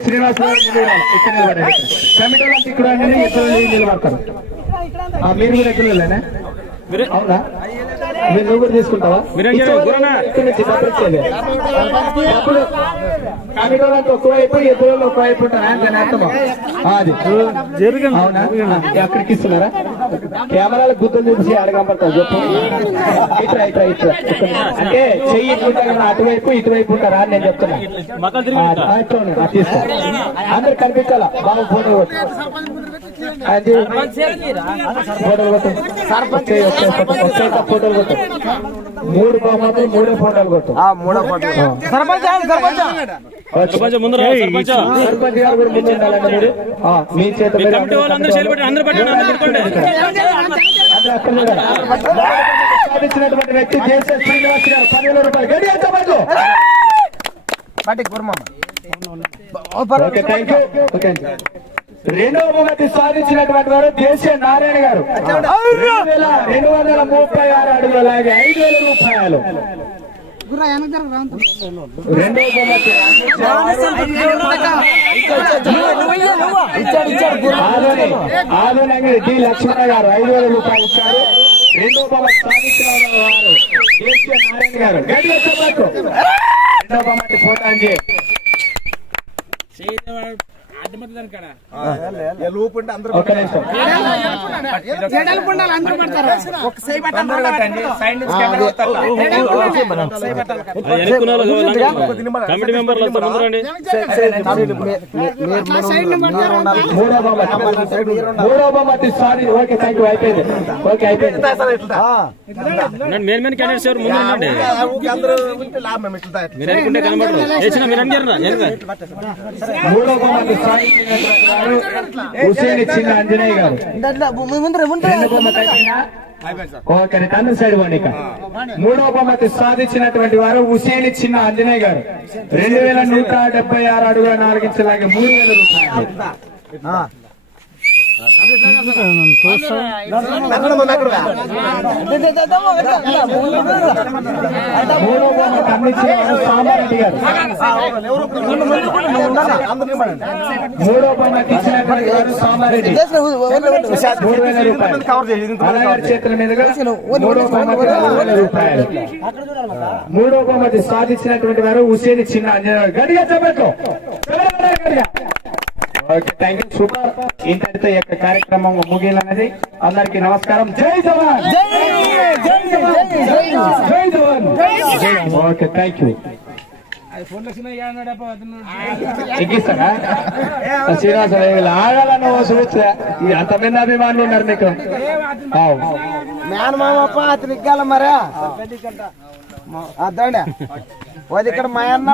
శ్రీనివాసరావు ఇక్కడ నిలబడారు కమిటీ ఇక్కడ నిలబడతారు మీరు కూడా ఎక్కడ వెళ్ళానా అవునా మీరు నువ్వు కూడా తీసుకుంటావా? ఎదురు అది. అవునా? అక్కడికి ఇస్తున్నారా? కెమెరాల గుర్తులు చూసి అడగంపడతారు చెప్పు. ఇట్లా ఇట్లా ఇట్లా అంటే చెయ్యి ఇట్లుంటారు అటువైపు ఇటువైపు ఉంటారా అని నేను చెప్తున్నా. ఇట్లా అందరు కనిపించాలా? బాబు ఫోటో కొట్టు. అది ఫోటోలు కొట్టు. ఫోటో మూడు బహుమతులు మూడే ఫోటోలు కొట్టు. సర్పంచ్ సర్పంచ్ వచ్చి. సర్పంచ్ ముందు సర్పంచ్. గారు కూడా ముందు ఉండాలండి మీరు. ఆ, మీ చేత పెట్టి. సాధించినటువంటి వ్యక్తి జేసీ శ్రీనివాస్ గారు పదివేల రూపాయలు గడి ఎంత మంది పాటి కుర్మా ఓకే థ్యాంక్ యూ ఓకే రెండవ బహుమతి సాధించినటువంటి వారు దేశీయ నారాయణ గారు. రెండు రెండు వందల ముప్పై ఆరు అడుగుల అలాగే ఐదు వేల రూపాయలు. బహుమతి డి లక్ష్మణ గారు ఐదు వేల రూపాయలు ఇచ్చారు. బహుమతి సాధించిన వారు దేశీయ నారాయణ గారు. గడియ బహుమతి ఎన్నుకున్న కమిటీ మెంబర్లు మూడో బహుమతి సారీ ఓకే థ్యాంక్ యూ అయిపోయింది ఓకే అయిపోయింది నేను మెయిన్ మెయిన్ క్యాండిడేట్స్ ఎవరు ముందు ఉండండి మీరు అనుకుంటే కనబడరు మూడో సాధించినటువంటి వారు హుసేన్ చిన్న అంజనేయ గారు? ఓకే తను సైడ్ పోండి ఇక మూడో బహుమతి సాధించినటువంటి వారు హుసేన్ చిన్న అంజనేయ గారు. రెండు వేల నూట డెబ్బై ఆరు అడుగుల నాలుగించలాగే మూడు వేల రూపాయలు. మూడో బహుమతి ఇచ్చినటువంటి వారు మూడు వేల రూపాయలు చేతుల మీదుగా మూడో నాలుగు వేల రూపాయలు మూడో సాధించినటువంటి వారు హుసేన్ చిన్న అంజనేయుడు గడిగా చెప్పట్లు ఓకే థ్యాంక్ యూ సూపర్ ఇంతటితో ఈ యొక్క కార్యక్రమం ముగియాలన్నది అందరికీ నమస్కారం. జై జవాన్! జై జవాన్! ఓకే థ్యాంక్ యూ ఎక్కిస్తారా శ్రీనివాస ఆడాలన్న చూస్తే అంత మంది అభిమానులు ఉన్నారు మీకు. ఆవ్. మేన మామప్ప అతను ఇగ్గాల మరా. అది ఇక్కడ మా అన్న